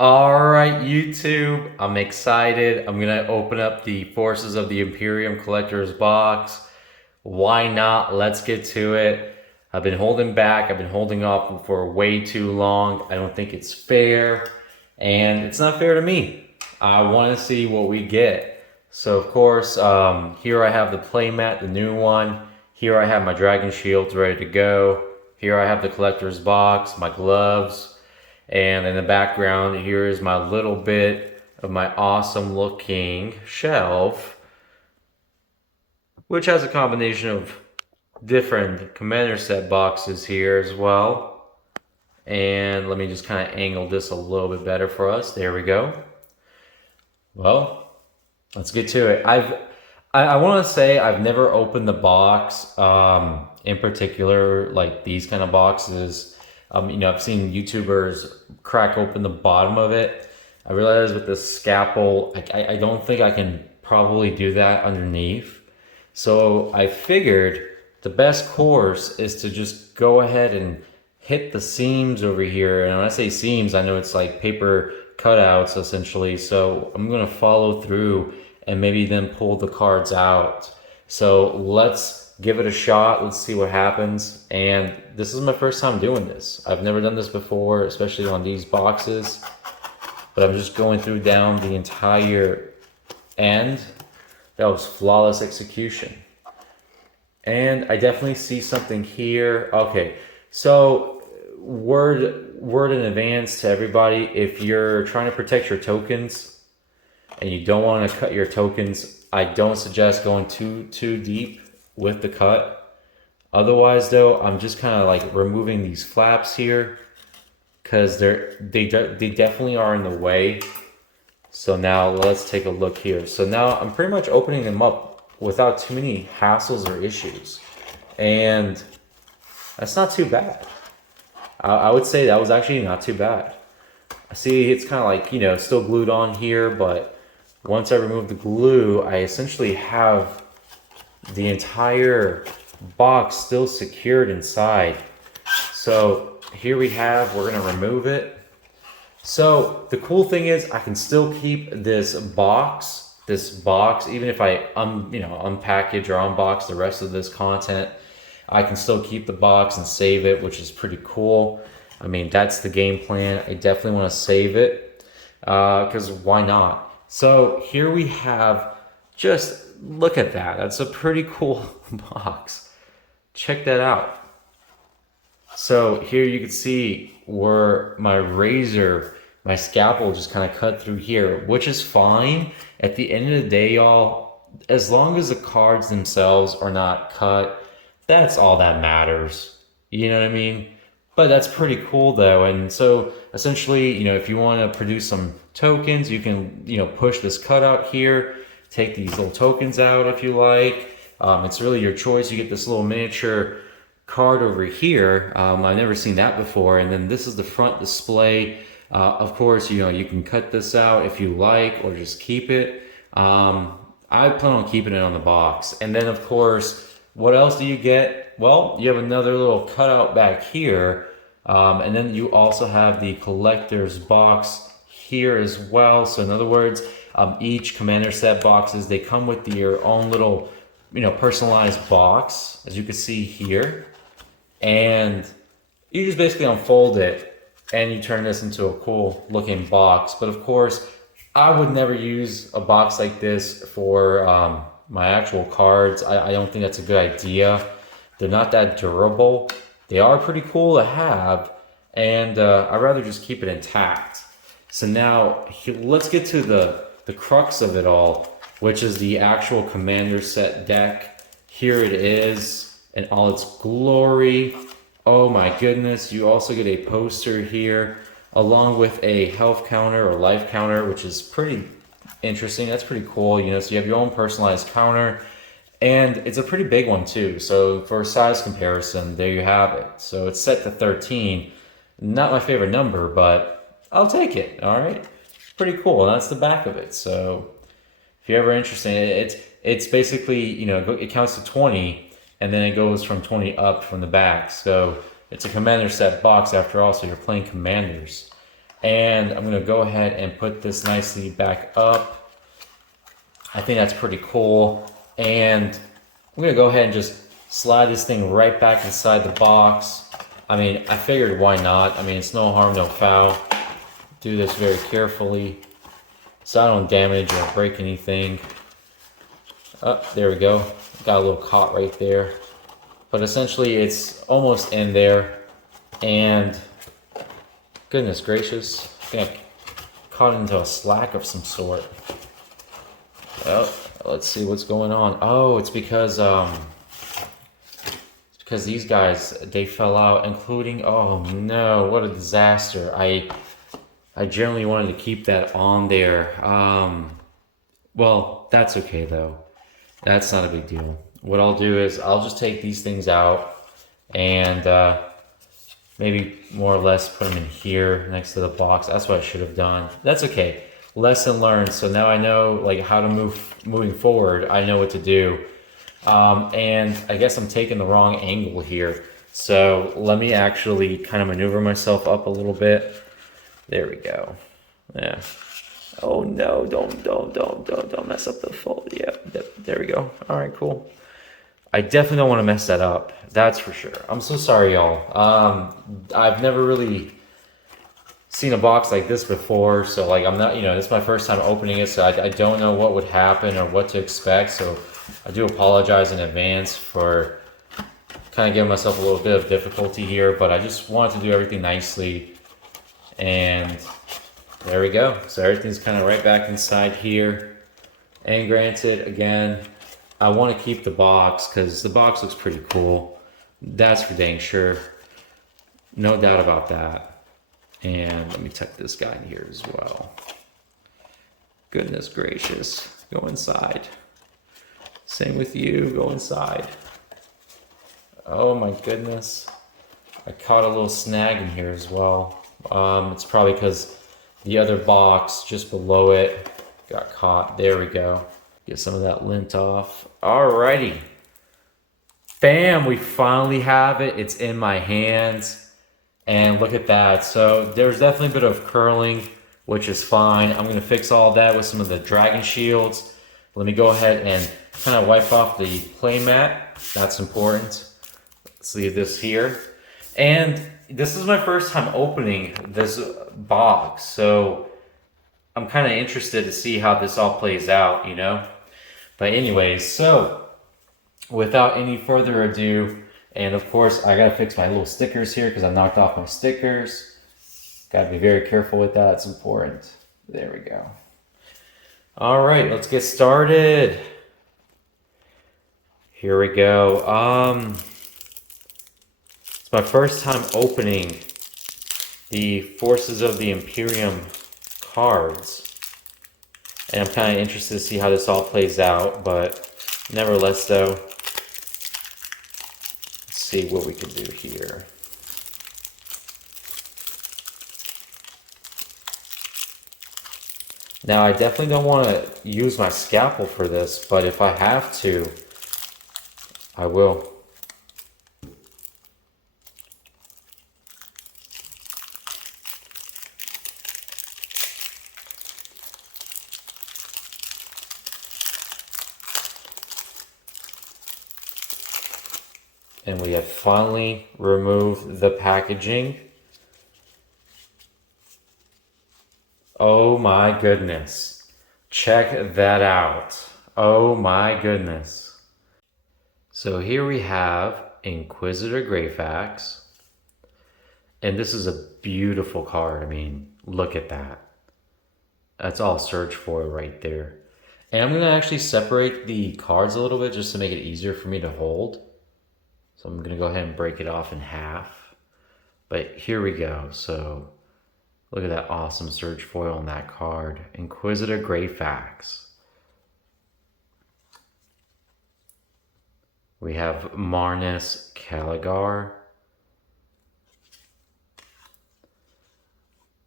Alright, YouTube, I'm excited. I'm gonna open up the Forces of the Imperium Collector's Box. Why not? Let's get to it. I've been holding back, I've been holding off for way too long. I don't think it's fair, and it's not fair to me. I want to see what we get. So, of course, here I have the playmat, the new one. Here I have my Dragon Shields ready to go. Here I have the Collector's Box, my gloves. And in the background, here is my little bit of my awesome looking shelf, which has a combination of different commander set boxes here as well. And let me just kind of angle this a little bit better for us. There we go. Well, let's get to it. I want to say I've never opened the box, in particular, like these kind of boxes. I've seen YouTubers crack open the bottom of it. I realize with this scalpel, I don't think I can probably do that underneath. So I figured the best course is to just go ahead and hit the seams over here. And when I say seams, I know it's like paper cutouts essentially. So I'm gonna follow through and maybe then pull the cards out. So let's give it a shot. Let's see what happens. And this is my first time doing this. I've never done this before, especially on these boxes. But I'm just going through down the entire end. That was flawless execution. And I definitely see something here. Okay, so word in advance to everybody, if you're trying to protect your tokens and you don't want to cut your tokens, I don't suggest going too deep with the cut. Otherwise though, I'm just kind of like removing these flaps here because they definitely are in the way. So now let's take a look here. So now I'm pretty much opening them up without too many hassles or issues, and that's not too bad. I would say that was actually not too bad. I see it's kind of like, still glued on here, but once I remove the glue, I essentially have the entire box still secured inside. So here we have, we're gonna remove it. So the cool thing is I can still keep this box, even if I unpackage or unbox the rest of this content, I can still keep the box and save it, which is pretty cool. I mean, that's the game plan. I definitely want to save it because why not? So here we have, just look at that. That's a pretty cool box. Check that out. So here you can see where my razor, my scalpel just kind of cut through here, which is fine. At the end of the day, y'all, as long as the cards themselves are not cut, that's all that matters. You know what I mean? But that's pretty cool though. And so essentially, if you want to produce some tokens, you can, push this cutout here, take these little tokens out if you like. It's really your choice. You get this little miniature card over here. I've never seen that before. And then this is the front display. Of course, you can cut this out if you like, or just keep it. I plan on keeping it on the box. And then of course, what else do you get? Well, you have another little cutout back here. And then you also have the collector's box here as well. So in other words, each commander set boxes, they come with your own little, personalized box, as you can see here. And you just basically unfold it and you turn this into a cool looking box. But of course, I would never use a box like this for my actual cards. I don't think that's a good idea. They're not that durable. They are pretty cool to have, and I'd rather just keep it intact. So now let's get to the crux of it all, which is the actual commander set deck. Here it is in all its glory. Oh my goodness, you also get a poster here along with a health counter or life counter, which is pretty interesting. That's pretty cool, so you have your own personalized counter, and it's a pretty big one too. So for size comparison, there you have it. So it's set to 13. Not my favorite number, but I'll take it. All right, pretty cool. And that's the back of it. So if you're ever interested, it's basically, it counts to 20, and then it goes from 20 up from the back. So it's a commander set box after all, so you're playing commanders. And I'm gonna go ahead and put this nicely back up. I think that's pretty cool. And I'm gonna go ahead and just slide this thing right back inside the box. I mean, I figured why not? I mean, it's no harm, no foul. Do this very carefully so I don't damage or break anything. Oh, there we go. Got a little caught right there. But essentially it's almost in there. And goodness gracious, I think I caught into a slack of some sort. Oh, let's see what's going on. Oh, it's because these guys, they fell out, including, oh no, what a disaster. I generally wanted to keep that on there. Well, that's okay though. That's not a big deal. What I'll do is I'll just take these things out and maybe more or less put them in here next to the box. That's what I should have done. That's okay. Lesson learned. So now I know like how to moving forward. I know what to do. And I guess I'm taking the wrong angle here. So let me actually kind of maneuver myself up a little bit. There we go. Yeah. Oh no, don't mess up the fold. Yeah, there we go. All right, cool. I definitely don't want to mess that up. That's for sure. I'm so sorry, y'all. I've never really seen a box like this before, so like I'm not, this is my first time opening it, so I don't know what would happen or what to expect. So I do apologize in advance for kind of giving myself a little bit of difficulty here, but I just wanted to do everything nicely. And there we go. So everything's kind of right back inside here. And granted, again, I want to keep the box because the box looks pretty cool. That's for dang sure. No doubt about that. And let me tuck this guy in here as well. Goodness gracious. Go inside. Same with you. Go inside. Oh my goodness. I caught a little snag in here as well. It's probably because the other box just below it got caught. There we go. Get some of that lint off. Alrighty. Bam, we finally have it. It's in my hands. And look at that. So there's definitely a bit of curling, which is fine. I'm going to fix all that with some of the dragon shields. Let me go ahead and kind of wipe off the play mat. That's important. Let's leave this here. And this is my first time opening this box, so I'm kind of interested to see how this all plays out, But anyways, so without any further ado, and of course I gotta fix my little stickers here because I knocked off my stickers. Gotta be very careful with that, it's important. There we go. All right, let's get started. Here we go. It's my first time opening the Forces of the Imperium cards. And I'm kind of interested to see how this all plays out, but nevertheless though, let's see what we can do here. Now I definitely don't want to use my scalpel for this, but if I have to, I will. And we have finally removed the packaging. Oh my goodness. Check that out. Oh my goodness. So here we have Inquisitor Greyfax. And this is a beautiful card. I mean, look at that. That's all search for right there. And I'm going to actually separate the cards a little bit just to make it easier for me to hold. So I'm going to go ahead and break it off in half. But here we go. So look at that awesome search foil on that card. Inquisitor Greyfax. We have Marnus Caligar.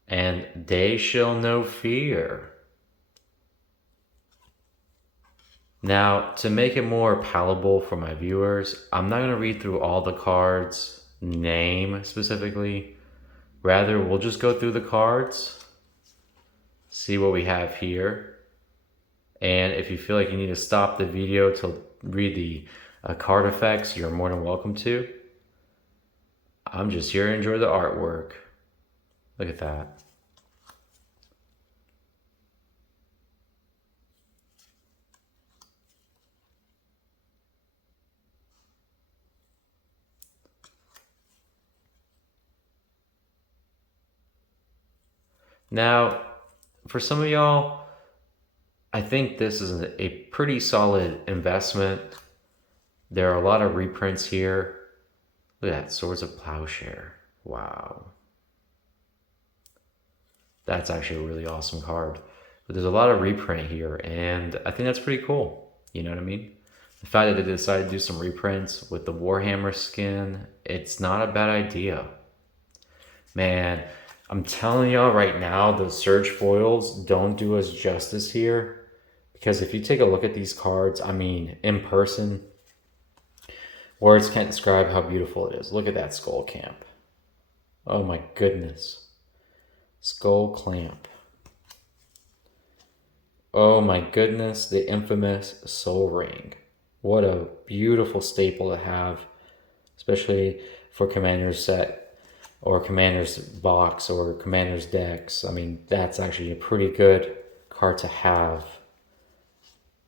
And They Shall No Fear. Now, to make it more palatable for my viewers, I'm not going to read through all the cards' name specifically. Rather, we'll just go through the cards, see what we have here. And if you feel like you need to stop the video to read the card effects, you're more than welcome to. I'm just here to enjoy the artwork. Look at that. Now, for some of y'all, I think this is a pretty solid investment. There are a lot of reprints here. Look at that, Swords of Plowshare. Wow. That's actually a really awesome card. But there's a lot of reprint here, and I think that's pretty cool. You know what I mean? The fact that they decided to do some reprints with the Warhammer skin, it's not a bad idea. Man, I'm telling y'all right now, the Surge foils don't do us justice here. Because if you take a look at these cards, I mean, in person, words can't describe how beautiful it is. Look at that Skull Camp. Oh my goodness. Skull Clamp. Oh my goodness, the infamous Soul Ring. What a beautiful staple to have, especially for Commander's set or Commander's box or Commander's decks. I mean, that's actually a pretty good card to have.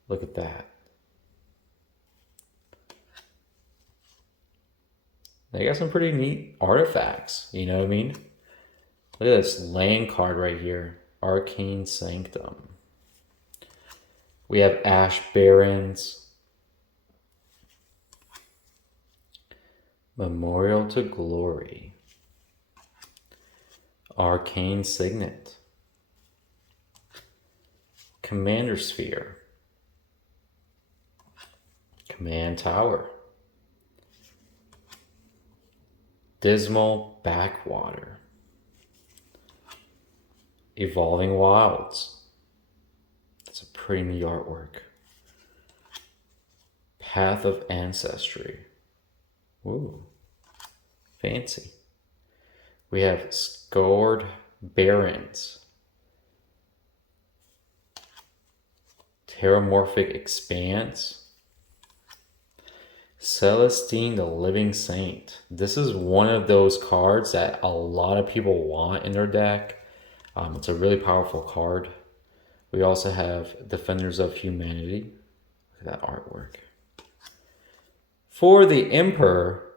Look at that. They got some pretty neat artifacts, you know what I mean? Look at this land card right here, Arcane Sanctum. We have Ash Barrens, Memorial to Glory, Arcane Signet, Commander Sphere, Command Tower, Dismal Backwater, Evolving Wilds. That's a pretty neat artwork. Path of Ancestry. Ooh, fancy. We have Scored Barrens, Terramorphic Expanse, Celestine the Living Saint. This is one of those cards that a lot of people want in their deck. It's a really powerful card. We also have Defenders of Humanity. Look at that artwork. For the Emperor,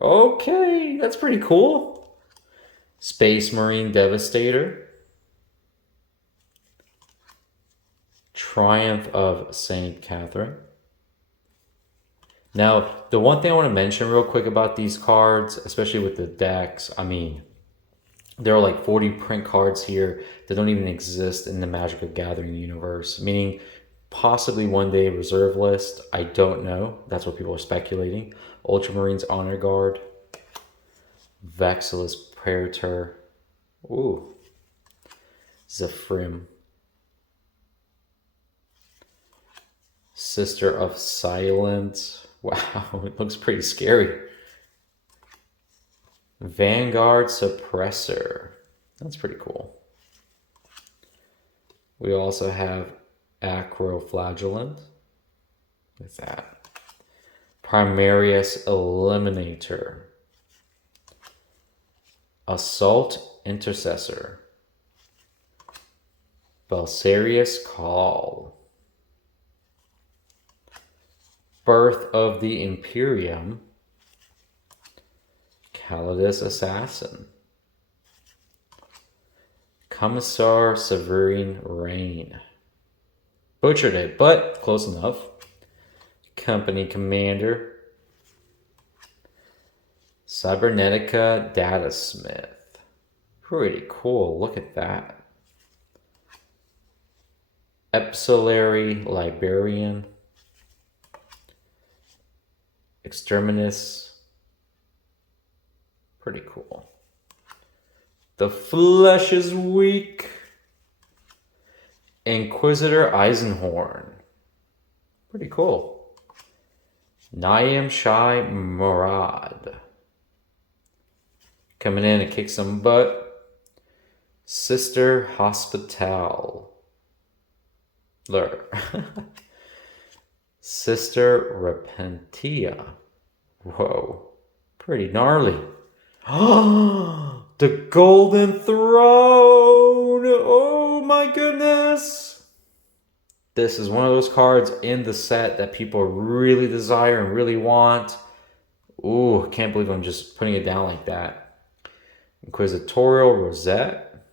okay, that's pretty cool. Space Marine Devastator. Triumph of Saint Catherine. Now, the one thing I want to mention real quick about these cards, especially with the decks, I mean, there are like 40 print cards here that don't even exist in the Magic the Gathering universe, meaning possibly one day reserve list. I don't know. That's what people are speculating. Ultramarines Honor Guard, Vexilus Praetor, ooh, Zephyrim, Sister of Silence. Wow, it looks pretty scary. Vanguard Suppressor. That's pretty cool. We also have Acroflagellant. What's that? Primarius Eliminator. Assault Intercessor. Belsarius Call. Birth of the Imperium. Calidus Assassin. Commissar Severine Rain. Butchered it, but close enough. Company Commander. Cybernetica Datasmith. Pretty cool, look at that. Epsilary Librarian. Exterminus. Pretty cool. The Flesh is Weak. Inquisitor Eisenhorn. Pretty cool. Nayam Shai Murad. coming in to kick some butt. Sister Hospital. Sister Repentia. Whoa. Pretty gnarly. The Golden Throne! Oh my goodness! This is one of those cards in the set that people really desire and really want. Ooh, can't believe I'm just putting it down like that. Inquisitorial Rosette.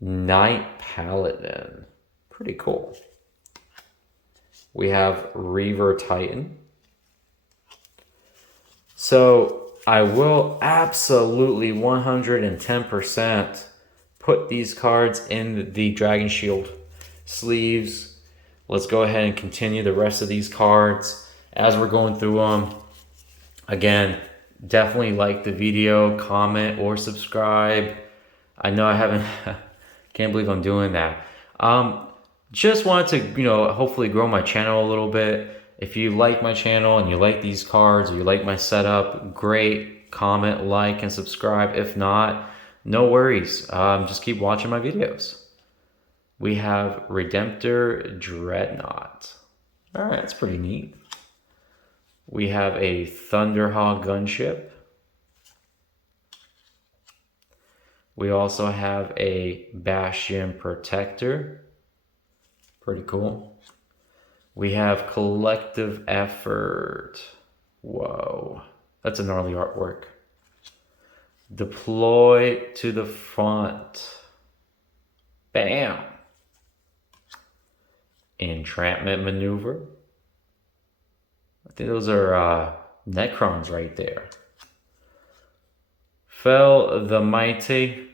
Knight Paladin. Pretty cool. We have Reaver Titan. So I will absolutely 110% put these cards in the Dragon Shield sleeves. Let's go ahead and continue the rest of these cards as we're going through them. Again, definitely like the video, comment, or subscribe. I know I haven't, can't believe I'm doing that. Just wanted to, hopefully grow my channel a little bit. If you like my channel and you like these cards or you like my setup, great. Comment, like, and subscribe. If not, no worries. Just keep watching my videos. We have Redemptor Dreadnought. All right, that's pretty neat. We have a Thunderhawk gunship. We also have a Bastion Protector. Pretty cool. We have Collective Effort. Whoa, that's a gnarly artwork. Deploy to the front. Bam. Entrapment Maneuver. I think those are Necrons right there. Fell the Mighty.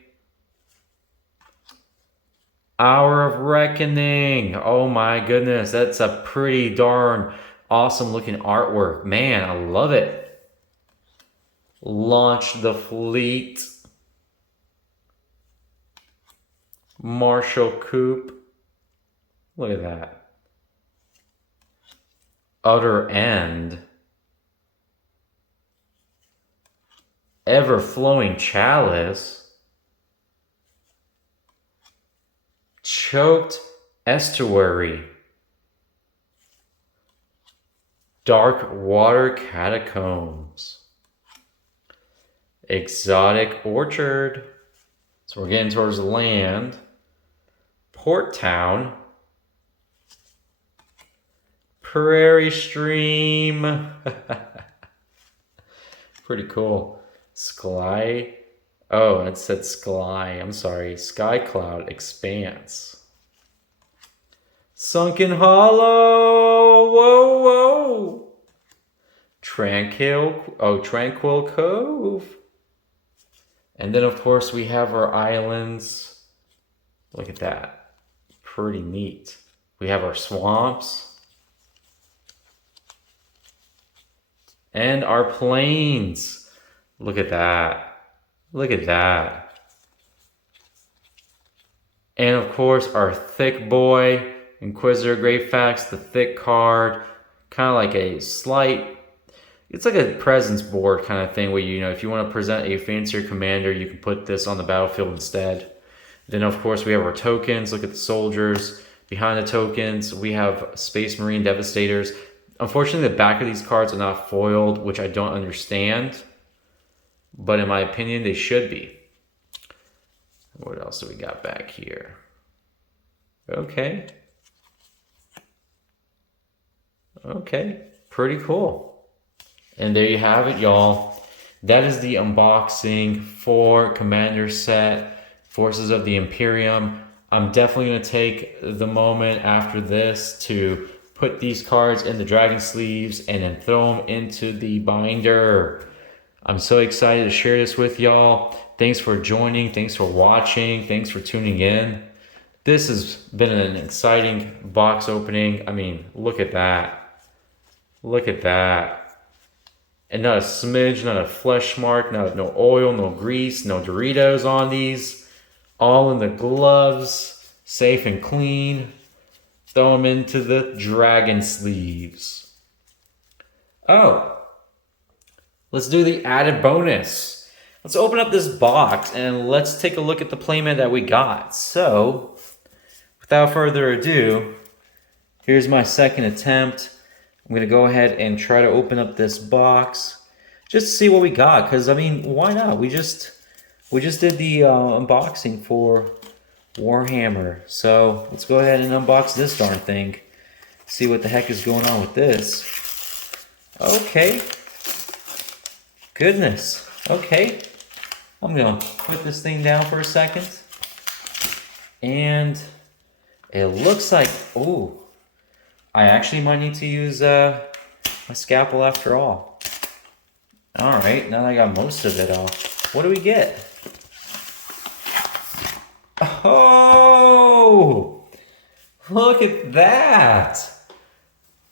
Hour of Reckoning. Oh my goodness, that's a pretty darn awesome looking artwork. Man, I love it. Launch the Fleet. Marshall Coop. Look at that. Utter End. Ever-flowing Chalice. Choked Estuary. Dark Water Catacombs. Exotic Orchard. So we're getting towards the land. Port Town. Prairie Stream. Pretty cool. Sky. Oh, it said Sky. I'm sorry. Sky Cloud Expanse. Sunken Hollow. Whoa, whoa. Tranquil Cove. And then, of course, we have our islands. Look at that. Pretty neat. We have our swamps. And our plains. Look at that. Look at that. And of course, our thick boy, Inquisitor Great Facts, the thick card. Kind of like a slight, it's like a presence board kind of thing where, if you want to present a fancier commander, you can put this on the battlefield instead. Then, of course, we have our tokens. Look at the soldiers. Behind the tokens, we have Space Marine Devastators. Unfortunately, the back of these cards are not foiled, which I don't understand. But in my opinion, they should be. What else do we got back here? Okay. Okay, pretty cool. And there you have it, y'all. That is the unboxing for Commander Set, Forces of the Imperium. I'm definitely going to take the moment after this to put these cards in the dragon sleeves and then throw them into the binder. I'm so excited to share this with y'all. Thanks for joining. Thanks for watching. Thanks for tuning in. This has been an exciting box opening. I mean, look at that. Look at that. And not a smidge, not a flesh mark, no oil, no grease, no Doritos on these. All in the gloves, safe and clean. Throw them into the dragon sleeves. Oh, let's do the added bonus. Let's open up this box and let's take a look at the playmat that we got. So, without further ado, here's my second attempt. I'm gonna go ahead and try to open up this box just to see what we got. Because I mean, why not? We just did the unboxing for Warhammer. So let's go ahead and unbox this darn thing. See what the heck is going on with this. Okay. Goodness. Okay. I'm gonna put this thing down for a second. And it looks like, oh, I actually might need to use my scalpel after all. Alright, now that I got most of it off, what do we get? Oh! Look at that!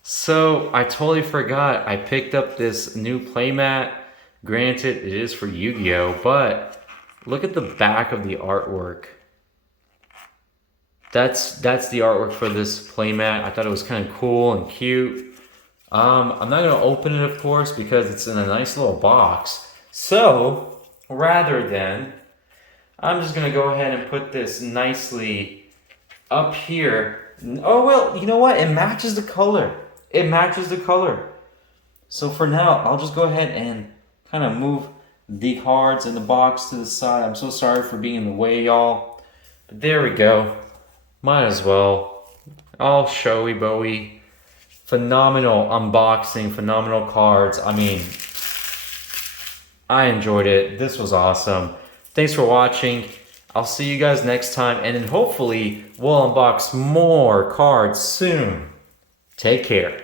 So, I totally forgot. I picked up this new playmat. Granted, it is for Yu-Gi-Oh! But look at the back of the artwork. That's the artwork for this playmat. I thought it was kind of cool and cute. I'm not going to open it, of course, because it's in a nice little box. So, rather than, I'm just going to go ahead and put this nicely up here. Oh, well, you know what? It matches the color. It matches the color. So for now, I'll just go ahead and kind of move the cards in the box to the side. I'm so sorry for being in the way, y'all. But there we go. Might as well. All showy bowy. Phenomenal unboxing, phenomenal cards. I mean, I enjoyed it. This was awesome. Thanks for watching. I'll see you guys next time, and then hopefully we'll unbox more cards soon. Take care.